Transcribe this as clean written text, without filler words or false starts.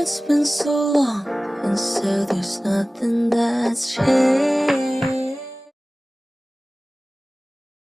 it's been so long, and so there's nothing that's changed.